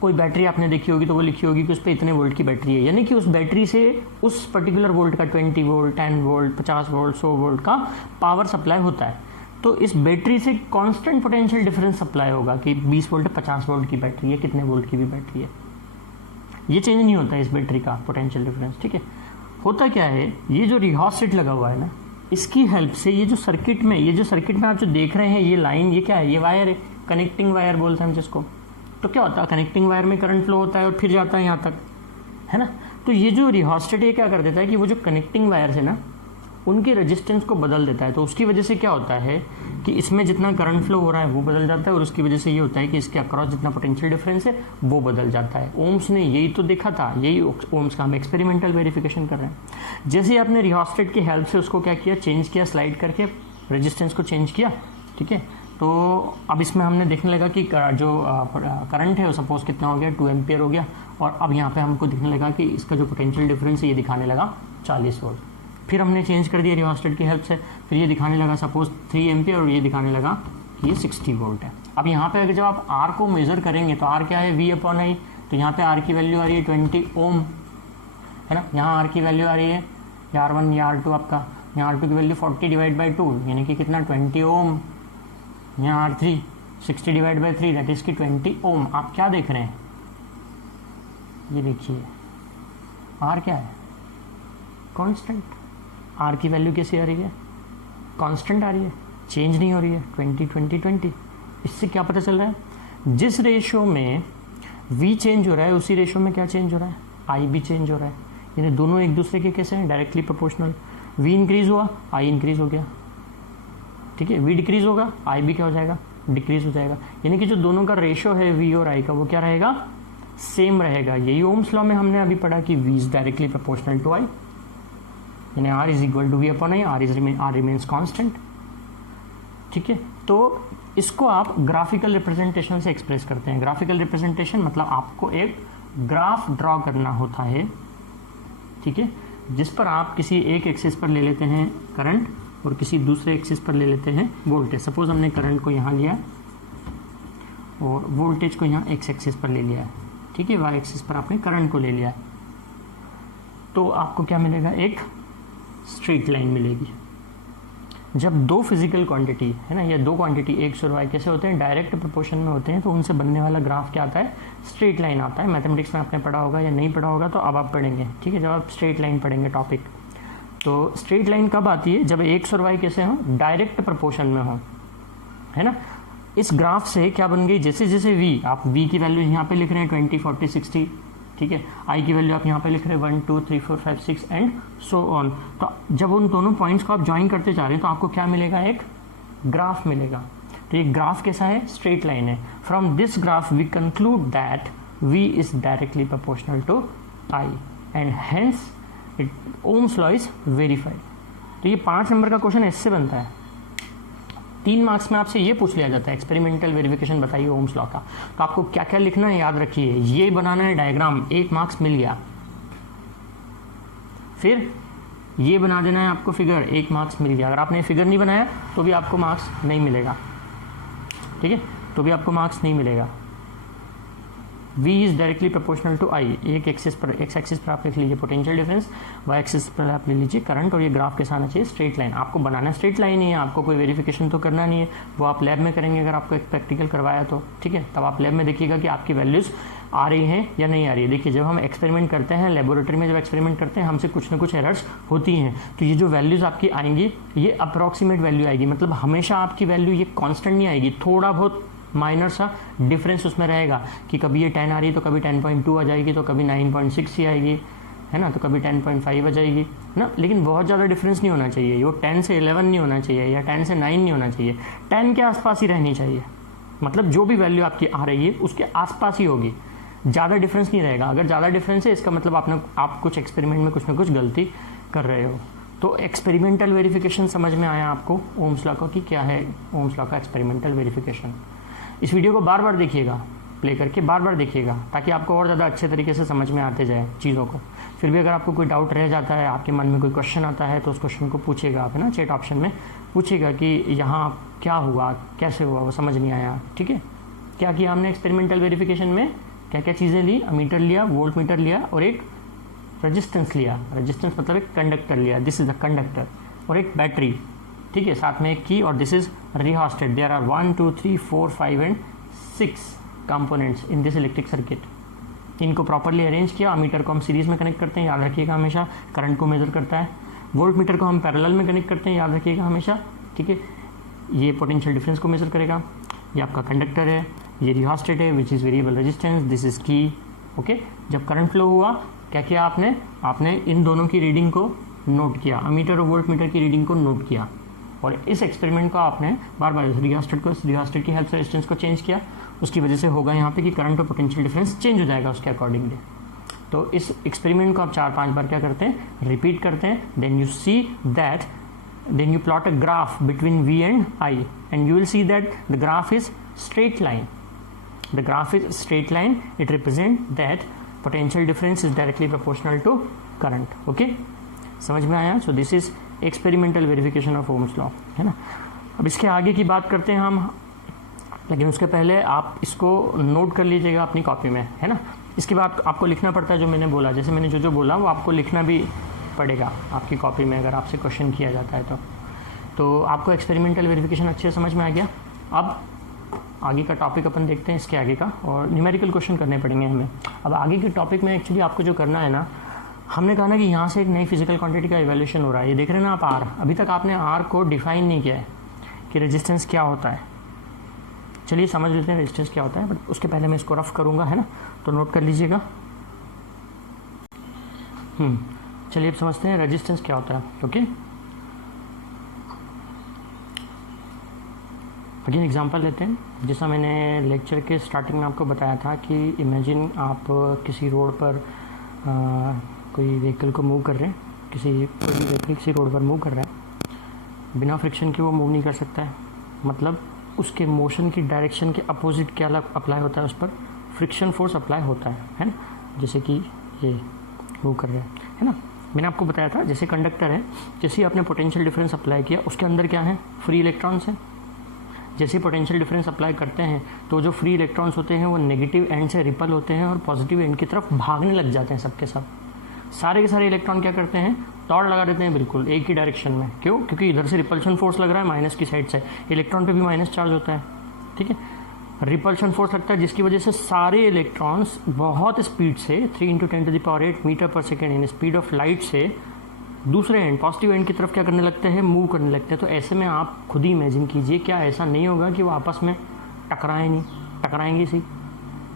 कोई बैटरी आपने देखी होगी तो वो लिखी होगी कि उस पर इतने वोल्ट की बैटरी है, यानी कि उस बैटरी से उस पर्टिकुलर वोल्ट का 20 वोल्ट, 10 वोल्ट, 50 वोल्ट, 100 वोल्ट का पावर सप्लाई होता है। तो इस बैटरी से कांस्टेंट पोटेंशियल डिफरेंस सप्लाई होगा कि 20 वोल्ट 50 वोल्ट की बैटरी है, कितने वोल्ट की भी बैटरी है, ये चेंज नहीं होता है इस बैटरी का पोटेंशियल डिफरेंस, ठीक है। होता क्या है, ये जो रिहोस्टेट लगा हुआ है ना, इसकी हेल्प से ये जो सर्किट में आप जो देख रहे हैं, ये लाइन, ये क्या है, ये वायर है, कनेक्टिंग वायर बोलते हैं हम जिसको। तो क्या होता है, कनेक्टिंग वायर में करंट फ्लो होता है और फिर जाता है यहाँ तक, है ना। तो ये जो रिहोस्टेट है क्या कर देता है कि वो जो कनेक्टिंग वायर है ना उनकी रेजिस्टेंस को बदल देता है। तो उसकी वजह से क्या होता है कि इसमें जितना करंट फ्लो हो रहा है वो बदल जाता है, और उसकी वजह से ये होता है कि इसके अक्रॉस जितना पोटेंशियल डिफरेंस है वो बदल जाता है। ओम्स ने यही तो देखा था, यही ओम्स का हम एक्सपेरिमेंटल वेरिफिकेशन कर रहे हैं। जैसे ही आपने रिहोस्टेट की हेल्प से उसको क्या किया, चेंज किया, स्लाइड करके रेजिस्टेंस को चेंज किया, ठीक है। तो अब इसमें हमने देखने लगा कि जो करंट है वो सपोज कितना हो गया, 2 एम्पियर हो गया, और अब यहाँ पे हमको दिखने लगा कि इसका जो पोटेंशियल डिफरेंस है ये दिखाने लगा 40 वोल्ट। फिर हमने चेंज कर दिया रिहोस्टेट की हेल्प से, फिर ये दिखाने लगा सपोज 3 एम्पियर, और ये दिखाने लगा कि ये 60 वोल्ट है। अब यहाँ पे अगर जब आप आर को मेजर करेंगे तो आर क्या है, वी अपॉन आई, तो यहाँ पे आर की वैल्यू आ रही है 20 ओम, है ना। यहाँ आर की वैल्यू आ रही है R1 या R2 आपका, यहाँ R2 की वैल्यू 40 डिवाइड बाई 2 यानी कि कितना 20 ओम, यहाँ R3 60 divide by 3 that is की 20 ओम। आप क्या देख रहे हैं, ये देखिए आर क्या है, कांस्टेंट। आर की वैल्यू कैसी आ रही है, कांस्टेंट आ रही है, चेंज नहीं हो रही है, 20 20 20। इससे क्या पता चल रहा है, जिस रेशो में V चेंज हो रहा है उसी रेशो में क्या चेंज हो रहा है, I भी चेंज हो रहा है। यानी दोनों एक दूसरे के कैसे हैं, डायरेक्टली प्रोपोर्शनल। V इंक्रीज हुआ, I इंक्रीज हो गया, ठीक है। V डिक्रीज होगा, I भी क्या हो जाएगा, डिक्रीज हो जाएगा। यानी कि जो दोनों का रेशो है V और I का वो क्या रहेगा, सेम रहेगा। यही ओम्स लॉ में हमने अभी पढ़ा कि V is directly proportional to I, यानी R is equal to V upon I, R remains constant, ठीक है। तो इसको आप ग्राफिकल रिप्रेजेंटेशन से एक्सप्रेस करते हैं। ग्राफिकल रिप्रेजेंटेशन मतलब आपको एक ग्राफ ड्रॉ करना होता है, ठीक है, जिस पर आप किसी एक एक्सिस पर ले लेते हैं करंट और किसी दूसरे एक्सिस पर ले लेते हैं वोल्टेज। सपोज हमने करंट को यहाँ लिया और वोल्टेज को यहाँ एक्स एक्सिस पर ले लिया है, ठीक है, वाई एक्सिस पर आपने करंट को ले लिया है। तो आपको क्या मिलेगा, एक स्ट्रेट लाइन मिलेगी। जब दो फिजिकल क्वांटिटी है ना, या दो क्वांटिटी एक्स और वाई कैसे होते हैं, डायरेक्ट प्रोपोर्शन में होते हैं, तो उनसे बनने वाला ग्राफ क्या आता है, स्ट्रेट लाइन आता है। मैथमेटिक्स में आपने पढ़ा होगा या नहीं पढ़ा होगा तो अब आप पढ़ेंगे, ठीक है, जब आप स्ट्रेट लाइन पढ़ेंगे टॉपिक। तो स्ट्रेट लाइन कब आती है, जब एक्स और वाई कैसे हो, डायरेक्ट प्रोपोर्शन में हो, है ना। इस ग्राफ से क्या बन गई, जैसे जैसे वी, आप वी की वैल्यू यहाँ पे लिख रहे हैं 20 40 60, ठीक है, आई की वैल्यू आप यहाँ पे लिख रहे हैं 1 2 3 4 5 6 एंड सो ऑन। तो जब उन दोनों पॉइंट्स को आप ज्वाइन करते जा रहे हैं तो आपको क्या मिलेगा, एक ग्राफ मिलेगा। तो ये ग्राफ कैसा है, स्ट्रेट लाइन है। From this graph we conclude that V is directly proportional to I and hence it Ohm's law is verified. तो ये 5 नंबर का क्वेश्चन इससे बनता है। 3 मार्क्स में आपसे ये पूछ लिया जाता है, एक्सपेरिमेंटल वेरिफिकेशन बताइए ओम्स लॉ का। तो आपको क्या क्या लिखना है याद रखिए, ये बनाना है डायग्राम, 1 मार्क्स मिल गया। फिर ये बना देना है आपको फिगर, 1 मार्क्स मिल गया। अगर आपने फिगर नहीं बनाया तो भी आपको मार्क्स नहीं मिलेगा, ठीक है, तो भी आपको मार्क्स नहीं मिलेगा। V is directly proportional to I। एक एक्सिस पर, एक्स एक्सिस पर आप लिख लीजिए पोटेंशियल डिफरेंस, वाई एक्सिस पर आप ले लीजिए करंट, और ये ग्राफ के साथ आना चाहिए स्ट्रेट लाइन। आपको बनाना स्ट्रेट लाइन ही है, आपको कोई वेरिफिकेशन तो करना नहीं है, वो आप लैब में करेंगे अगर आपको एक प्रैक्टिकल करवाया तो, ठीक है। तब आप लैब में देखिएगा कि आपकी वैल्यूज़ आ रही हैं या नहीं आ रही है। देखिए जब हम एक्सपेरिमेंट करते हैं लेबोरेटरी में, जब एक्सपेरिमेंट करते हैं हमसे कुछ ना कुछ एरर्स होती हैं, तो ये जो वैल्यूज़ आपकी आएंगी ये अप्रॉक्सीमेट वैल्यू आएगी, मतलब हमेशा आपकी वैल्यू ये कांस्टेंट नहीं आएगी, थोड़ा बहुत माइनर सा डिफरेंस उसमें रहेगा कि कभी ये 10 आ रही है तो कभी 10.2 आ जाएगी, तो कभी 9.6 ही आएगी, है ना, तो कभी 10.5 आ जाएगी, है ना। लेकिन बहुत ज़्यादा डिफरेंस नहीं होना चाहिए, वो 10 से 11 नहीं होना चाहिए या 10 से 9 नहीं होना चाहिए, 10 के आसपास ही रहनी चाहिए। मतलब जो भी वैल्यू आपकी आ रही है उसके आसपास ही होगी, ज़्यादा डिफरेंस नहीं रहेगा। अगर ज़्यादा डिफरेंस है इसका मतलब आप कुछ एक्सपेरिमेंट में कुछ ना कुछ गलती कर रहे हो। तो एक्सपेरिमेंटल वेरिफिकेशन समझ में आया आपको ओम्स लॉ का कि क्या है ओम्स लॉ का एक्सपेरिमेंटल वेरिफिकेशन। इस वीडियो को बार बार देखिएगा, प्ले करके बार बार देखिएगा, ताकि आपको और ज़्यादा अच्छे तरीके से समझ में आते जाए चीज़ों को। फिर भी अगर आपको कोई डाउट रह जाता है, आपके मन में कोई क्वेश्चन आता है, तो उस क्वेश्चन को पूछेगा आप, है ना, चैट ऑप्शन में पूछेगा कि यहाँ क्या हुआ, कैसे हुआ, वो समझ नहीं आया, ठीक है। क्या किया हमने एक्सपेरिमेंटल वेरिफिकेशन में, क्या क्या चीज़ें ली, अमीटर लिया, वोल्ट मीटर लिया, और एक रेजिस्टेंस लिया, रेजिस्टेंस मतलब एक कंडक्टर लिया, दिस इज द कंडक्टर, और एक बैटरी, ठीक है, साथ में एक की, और this is rheostat. There are 1 2 3 4 5 and 6 components in this electric circuit. इनको प्रॉपरली अरेंज किया। अमीटर को हम सीरीज में कनेक्ट करते हैं, याद रखिएगा हमेशा, करंट को मेजर करता है। वोल्ट मीटर को हम पैरेलल में कनेक्ट करते हैं, याद रखिएगा हमेशा, ठीक है। ये पोटेंशियल डिफरेंस को मेजर करेगा। ये आपका कंडक्टर है, ये रिहास्टेट है which is variable resistance, this is की, ओके। जब करंट फ्लो हुआ क्या किया आपने इन दोनों की रीडिंग को नोट किया, अमीटर और वोल्ट मीटर की रीडिंग को नोट किया, और इस एक्सपेरिमेंट को आपने बार बार रिहास्टेट की हेल्प से रेजिस्टेंस को चेंज किया। उसकी वजह से होगा यहाँ पे कि करंट और पोटेंशियल डिफरेंस चेंज हो जाएगा उसके अकॉर्डिंगली। तो इस एक्सपेरिमेंट को आप 4-5 बार क्या करते हैं, रिपीट करते हैं। Then you see that, then you plot a graph between V and I, and you will see that the graph is straight line. The graph is straight line. It represents that potential difference is directly proportional to current. Okay, समझ में आया? So this is experimental verification of Ohm's law, है ना। अब इसके आगे की बात करते हैं हम, लेकिन उसके पहले आप इसको नोट कर लीजिएगा अपनी कॉपी में, है ना। इसके बाद आपको लिखना पड़ता है जो मैंने बोला, जैसे मैंने जो बोला वो आपको लिखना भी पड़ेगा आपकी कॉपी में अगर आपसे क्वेश्चन किया जाता है तो आपको एक्सपेरिमेंटल वेरिफिकेशन अच्छे से समझ में आ गया। अब आगे का टॉपिक अपन देखते हैं इसके आगे का, और न्यूमेरिकल क्वेश्चन करने पड़ेंगे हमें। अब आगे के टॉपिक में एक्चुअली आपको जो करना है ना, हमने कहा ना कि यहाँ से एक नई फिजिकल क्वांटिटी का इवैल्यूएशन हो रहा है। ये देख रहे हैं ना आप आर, अभी तक आपने आर को डिफाइन नहीं किया है कि रेजिस्टेंस क्या होता है। चलिए समझ लेते हैं रेजिस्टेंस क्या होता है, बट उसके पहले मैं इसको रफ करूँगा, है ना, तो नोट कर लीजिएगा। चलिए अब समझते हैं रेजिस्टेंस क्या होता है। ओके, अगेन एग्जांपल लेते हैं। जैसा मैंने लेक्चर के स्टार्टिंग में आपको बताया था कि इमेजिन आप किसी रोड पर कोई व्हीकल को मूव कर रहे हैं, कोई व्हीकल किसी रोड पर मूव कर रहा है, बिना फ्रिक्शन के वो मूव नहीं कर सकता है। मतलब उसके मोशन की डायरेक्शन के अपोजिट क्या अप्लाई होता है, उस पर फ्रिक्शन फोर्स अप्लाई होता है ना। जैसे कि ये मूव कर रहा है ना। मैंने आपको बताया था जैसे कंडक्टर है, जैसे ही आपने पोटेंशियल डिफरेंस अप्लाई किया उसके अंदर क्या है, फ्री इलेक्ट्रॉन्स हैं। जैसे पोटेंशियल डिफरेंस अप्लाई करते हैं तो जो फ्री इलेक्ट्रॉन्स होते हैं वो नेगेटिव एंड से रिपल होते हैं और पॉजिटिव एंड की तरफ भागने लग जाते हैं। सबके सब सारे के सारे इलेक्ट्रॉन क्या करते हैं, दौड़ लगा देते हैं बिल्कुल एक ही डायरेक्शन में। क्यों? क्योंकि इधर से रिपल्शन फोर्स लग रहा है माइनस की साइड से, इलेक्ट्रॉन पे भी माइनस चार्ज होता है, ठीक है। रिपल्शन फोर्स लगता है जिसकी वजह से सारे इलेक्ट्रॉन्स बहुत स्पीड से 3 × 10⁸ मीटर पर second in speed of light से दूसरे एंड पॉजिटिव एंड की तरफ क्या करने लगते हैं, मूव करने लगते हैं। तो ऐसे में आप खुद ही इमेजिन कीजिए, क्या ऐसा नहीं होगा कि वो आपस में टकराएं नहीं, टकराएंगे सही,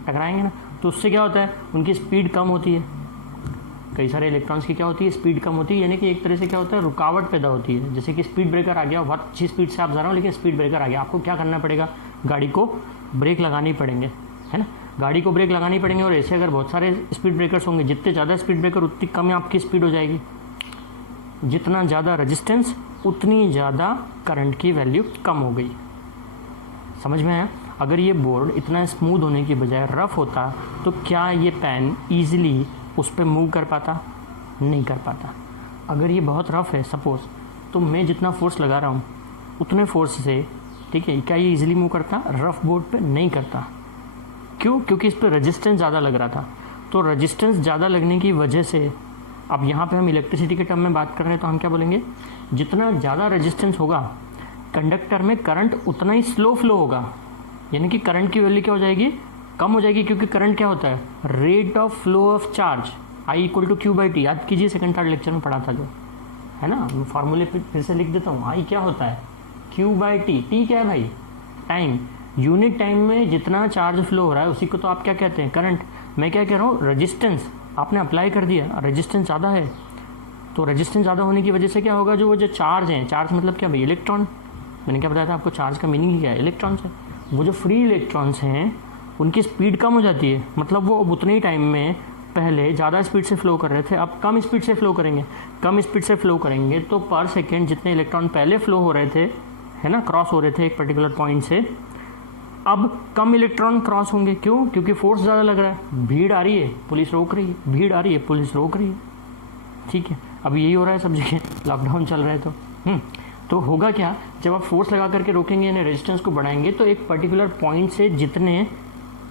टकराएंगे ना। तो उससे क्या होता है, उनकी स्पीड कम होती है। कई सारे इलेक्ट्रॉन्स की क्या होती है, स्पीड कम होती है, यानी कि एक तरह से क्या होता है, रुकावट पैदा होती है। जैसे कि स्पीड ब्रेकर आ गया, बहुत अच्छी स्पीड से आप जा रहे हो लेकिन स्पीड ब्रेकर आ गया, आपको क्या करना पड़ेगा, गाड़ी को ब्रेक लगानी पड़ेंगे, है ना। गाड़ी को ब्रेक लगानी पड़ेंगे। और ऐसे अगर बहुत सारे स्पीड ब्रेकर्स होंगे, जितने ज़्यादा स्पीड ब्रेकर उतनी कम आपकी स्पीड हो जाएगी। जितना ज़्यादा रेजिस्टेंस उतनी ज़्यादा करंट की वैल्यू कम हो गई। समझ में आया? अगर ये बोर्ड इतना स्मूथ होने की बजाय रफ होता तो क्या ये पेन ईजिली उस पर मूव कर पाता? नहीं कर पाता। अगर ये बहुत रफ है सपोज, तो मैं जितना फोर्स लगा रहा हूँ उतने फोर्स से, ठीक है, क्या ये ईजिली मूव करता? रफ बोर्ड पे नहीं करता। क्यों? क्योंकि इस पर रेजिस्टेंस ज़्यादा लग रहा था। तो रेजिस्टेंस ज़्यादा लगने की वजह से, अब यहाँ पे हम इलेक्ट्रिसिटी के टर्म में बात कर रहे हैं तो हम क्या बोलेंगे, जितना ज़्यादा रेजिस्टेंस होगा कंडक्टर में करंट उतना ही स्लो फ्लो होगा, यानी कि करंट की वैल्यू क्या हो जाएगी, कम हो जाएगी। क्योंकि करंट क्या होता है, rate of flow of charge, I equal to Q by T. याद कीजिए सेकंड थर्ड लेक्चर में पढ़ा था जो, है ना। फॉर्मूले फिर से लिख देता हूँ, आई क्या होता है, क्यू बाई टी। टी क्या है भाई, टाइम। यूनिट टाइम में जितना चार्ज फ्लो हो रहा है उसी को तो आप क्या कहते हैं, करंट। मैं क्या कह रहा हूँ, रेजिस्टेंस आपने अप्लाई कर दिया, रेजिस्टेंस ज़्यादा है, तो रेजिस्टेंस ज़्यादा होने की वजह से क्या होगा, जो चार्ज हैं, चार्ज मतलब क्या भाई, इलेक्ट्रॉन। मैंने क्या बताया था आपको, चार्ज का मीनिंग क्या है, इलेक्ट्रॉन्स है। वो जो फ्री इलेक्ट्रॉन्स हैं उनकी स्पीड कम हो जाती है, मतलब वो उतने ही टाइम में पहले ज़्यादा स्पीड से फ्लो कर रहे थे, अब कम स्पीड से फ्लो करेंगे। कम स्पीड से फ्लो करेंगे तो पर सेकेंड जितने इलेक्ट्रॉन पहले फ्लो हो रहे थे, है ना, क्रॉस हो रहे थे एक पर्टिकुलर पॉइंट से, अब कम इलेक्ट्रॉन क्रॉस होंगे। क्यों? क्योंकि फोर्स ज़्यादा लग रहा है, भीड़ आ रही है पुलिस रोक रही है, भीड़ आ रही है पुलिस रोक रही है। ठीक है, अब यही हो रहा है सब जगह, लॉकडाउन चल रहा है तो होगा क्या, जब आप फोर्स लगा करके रोकेंगे यानी रेजिस्टेंस को बढ़ाएंगे तो एक पर्टिकुलर पॉइंट से जितने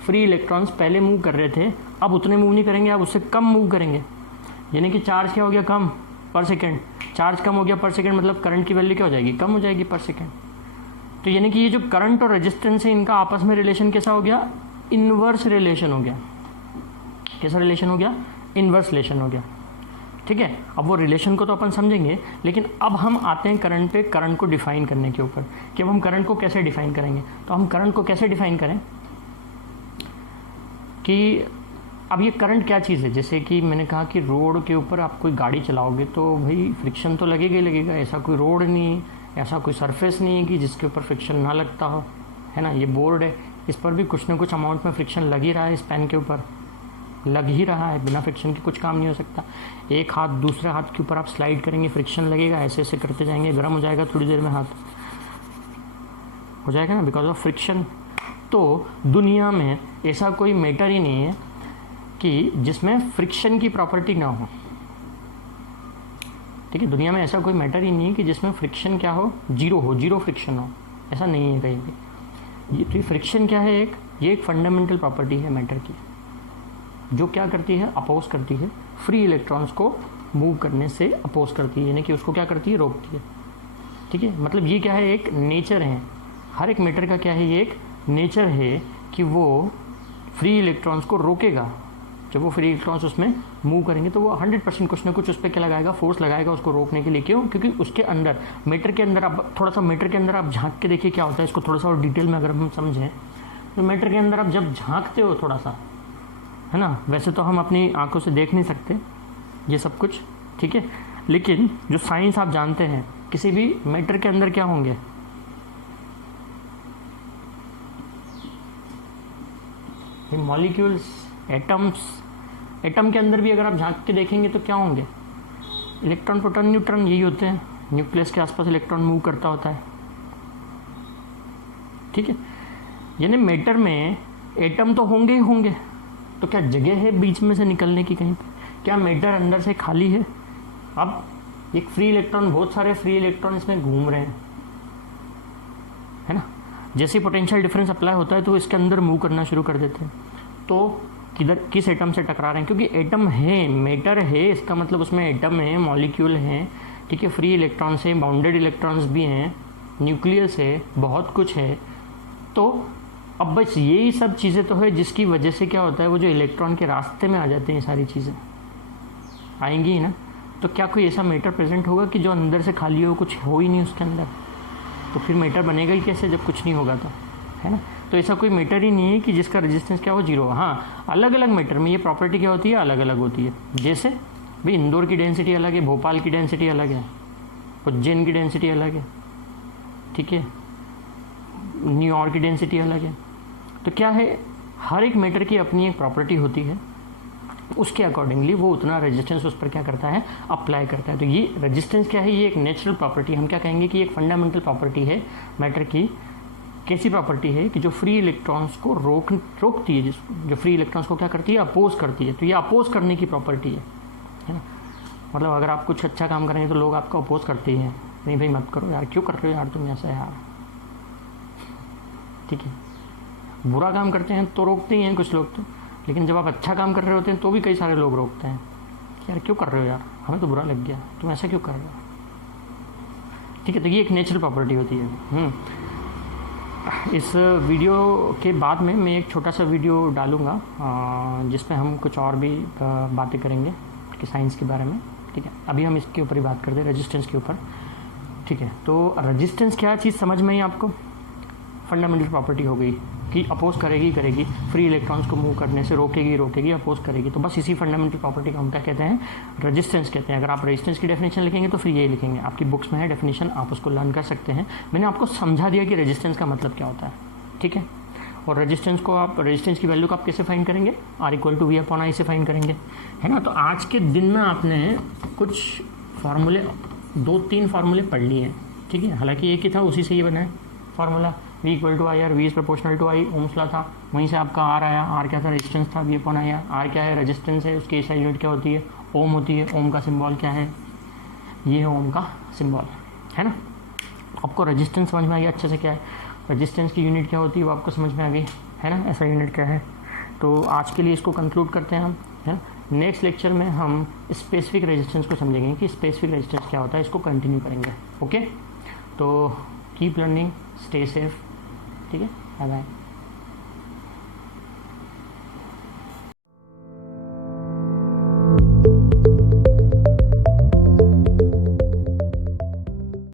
फ्री इलेक्ट्रॉन्स पहले मूव कर रहे थे अब उतने मूव नहीं करेंगे, अब उससे कम मूव करेंगे। यानी कि चार्ज क्या हो गया, कम पर सेकेंड। चार्ज कम हो गया पर सेकेंड, मतलब करंट की वैल्यू क्या हो जाएगी, कम हो जाएगी पर सेकेंड। तो यानी कि ये जो करंट और रेजिस्टेंस है इनका आपस में रिलेशन कैसा हो गया, इनवर्स रिलेशन हो गया। कैसा रिलेशन हो गया, इनवर्स रिलेशन हो गया। ठीक है, अब वो रिलेशन को तो अपन समझेंगे, लेकिन अब हम आते हैं करंट पे, करंट को डिफाइन करने के ऊपर कि अब हम करंट को कैसे डिफाइन करेंगे। तो हम करंट को कैसे डिफाइन करें कि अब ये करंट क्या चीज़ है। जैसे कि मैंने कहा कि रोड के ऊपर आप कोई गाड़ी चलाओगे तो भाई फ्रिक्शन तो लगेगा ही लगेगा। ऐसा कोई रोड नहीं, ऐसा कोई सरफेस नहीं है कि जिसके ऊपर फ्रिक्शन ना लगता हो, है ना। ये बोर्ड है, इस पर भी कुछ ना कुछ अमाउंट में फ्रिक्शन लग ही रहा है, इस पेन के ऊपर लग ही रहा है, बिना फ्रिक्शन के कुछ काम नहीं हो सकता। एक हाथ दूसरे हाथ के ऊपर आप स्लाइड करेंगे, फ्रिक्शन लगेगा, ऐसे ऐसे करते जाएंगे, गर्म हो जाएगा, थोड़ी देर में हाथ हो जाएगा ना, बिकॉज ऑफ फ्रिक्शन। तो दुनिया में ऐसा कोई मैटर ही नहीं है कि जिसमें फ्रिक्शन की प्रॉपर्टी ना हो। ठीक है, दुनिया में ऐसा कोई मैटर ही नहीं है कि जिसमें फ्रिक्शन क्या हो, जीरो हो, जीरो फ्रिक्शन हो, ऐसा नहीं है कहीं भी। ये तो फ्रिक्शन क्या है, ये एक फंडामेंटल प्रॉपर्टी है मैटर की, जो क्या करती है, अपोज करती है, फ्री इलेक्ट्रॉन्स को मूव करने से अपोज करती है, यानी कि उसको क्या करती है, रोकती है। ठीक है, मतलब ये क्या है, एक नेचर है, हर एक मैटर का क्या है, ये एक नेचर है कि वो फ्री इलेक्ट्रॉन्स को रोकेगा। जब वो फ्री इलेक्ट्रॉन्स उसमें मूव करेंगे तो वो 100% कुछ ना कुछ उस पर क्या लगाएगा, फोर्स लगाएगा उसको रोकने के लिए। क्यों? क्योंकि उसके अंदर, मैटर के अंदर, आप थोड़ा सा मैटर के अंदर आप झांक के देखिए क्या होता है, इसको थोड़ा सा और डिटेल में अगर हम समझें तो मैटर के अंदर आप जब झांकते हो थोड़ा सा, है ना, वैसे तो हम अपनी आंखों से देख नहीं सकते ये सब कुछ, ठीक है, लेकिन जो साइंस आप जानते हैं, किसी भी मैटर के अंदर क्या होंगे, मॉलिक्यूल्स, एटम्स। एटम के अंदर भी अगर आप झांक के देखेंगे तो क्या होंगे, इलेक्ट्रॉन, प्रोटॉन, न्यूट्रॉन, यही होते हैं। न्यूक्लियस के आसपास इलेक्ट्रॉन मूव करता होता है। ठीक है, यानी मैटर में एटम तो होंगे ही होंगे, तो क्या जगह है बीच में से निकलने की कहीं पे? क्या मैटर अंदर से खाली है? अब एक फ्री इलेक्ट्रॉन, बहुत सारे फ्री इलेक्ट्रॉन इसमें घूम रहे हैं, है ना। जैसे पोटेंशियल डिफरेंस अप्लाई होता है तो इसके अंदर मूव करना शुरू कर देते हैं। तो किधर, किस एटम से टकरा रहे हैं? क्योंकि एटम है, मैटर है, इसका मतलब उसमें एटम है, मॉलिक्यूल हैं, ठीक है, फ्री इलेक्ट्रॉन्स हैं, बाउंडेड इलेक्ट्रॉन्स भी हैं, न्यूक्लियस है, बहुत कुछ है। तो अब बस यही सब चीज़ें तो है जिसकी वजह से क्या होता है, वो जो इलेक्ट्रॉन के रास्ते में आ जाते हैं, ये सारी चीज़ें आएंगी ही ना। तो क्या कोई ऐसा मैटर प्रेजेंट होगा कि जो अंदर से खाली हो, कुछ हो ही नहीं उसके अंदर? तो फिर मैटर बनेगा ही कैसे जब कुछ नहीं होगा तो, है ना। तो ऐसा कोई मैटर ही नहीं है कि जिसका रेजिस्टेंस क्या हो, जीरो। हाँ, अलग अलग मैटर में ये प्रॉपर्टी क्या होती है, अलग अलग होती है। जैसे भाई इंदौर की डेंसिटी अलग है, भोपाल की डेंसिटी अलग है, उज्जैन की डेंसिटी अलग है, ठीक है, न्यूयॉर्क की डेंसिटी अलग है। तो क्या है, हर एक मैटर की अपनी एक प्रॉपर्टी होती है, उसके अकॉर्डिंगली वो उतना रेजिस्टेंस उस पर क्या करता है, अप्लाई करता है। तो ये रेजिस्टेंस क्या है, ये एक नेचुरल प्रॉपर्टी, हम क्या कहेंगे कि एक फंडामेंटल प्रॉपर्टी है मैटर की। कैसी प्रॉपर्टी है कि जो फ्री इलेक्ट्रॉन्स को रोकती है, जो फ्री इलेक्ट्रॉन्स को क्या करती है, अपोज करती है। तो ये अपोज करने की प्रॉपर्टी है ना। मतलब अगर आप कुछ अच्छा काम करेंगे तो लोग आपको अपोज करते हैं, नहीं भाई मत करो यार, क्यों कर रहे हो यार तुम ऐसा यार, ठीक है। बुरा काम करते हैं तो रोकते ही हैं कुछ लोग तो, लेकिन जब आप अच्छा काम कर रहे होते हैं तो भी कई सारे लोग रोकते हैं, यार क्यों कर रहे हो यार, हमें तो बुरा लग गया, तुम ऐसा क्यों कर रहे हो। ठीक है, तो ये एक नेचुरल प्रॉपर्टी होती है। इस वीडियो के बाद में मैं एक छोटा सा वीडियो डालूंगा जिसमें हम कुछ और भी बातें करेंगे कि साइंस के बारे में। ठीक है, अभी हम इसके ऊपर ही बात करते हैं, रेजिस्टेंस के ऊपर। ठीक है, तो रेजिस्टेंस क्या चीज़ समझ में आई आपको? फंडामेंटल प्रॉपर्टी हो गई कि अपोज करेगी, फ्री इलेक्ट्रॉन्स को मूव करने से रोकेगी, अपोज करेगी। तो बस इसी फंडामेंटल प्रॉपर्टी को हम क्या कहते हैं? रेजिस्टेंस कहते हैं। अगर आप रेजिस्टेंस की डेफिनेशन लिखेंगे तो फिर यही लिखेंगे, आपकी बुक्स में है डेफिनेशन, आप उसको लर्न कर सकते हैं। मैंने आपको समझा दिया कि रेजिस्टेंस का मतलब क्या होता है। ठीक है, और रेजिस्टेंस की वैल्यू को आप कैसे फाइंड करेंगे? R=V/I से फाइंड करेंगे, है ना। तो आज के दिन में आपने कुछ फार्मूले, 2-3 फार्मूले पढ़ लिए हैं। ठीक है, हालांकि एक ही था, उसी से ये बना है फार्मूला, V=I और V=I, ओम्स लॉ था, वहीं से आपका R आया। R क्या था? रेजिस्टेंस था, V/I। R क्या है? रेजिस्टेंस है, उसकी SI यूनिट क्या होती है? ओम होती है। ओम का सिंबल क्या है? ये है ओम का सिंबल, है ना। आपको रेजिस्टेंस समझ में आ गया अच्छे से क्या है, रेजिस्टेंस की यूनिट क्या होती है वो आपको समझ में आ गई, है ना। SI यूनिट क्या है। तो आज के लिए इसको कंक्लूड करते हैं हम, है ना। नेक्स्ट लेक्चर में हम स्पेसिफिक रेजिस्टेंस को समझेंगे कि स्पेसिफिक रेजिस्टेंस क्या होता है, इसको कंटिन्यू करेंगे। ओके, तो कीप लर्निंग, स्टे सेफ। ठीक है, बाय बाय।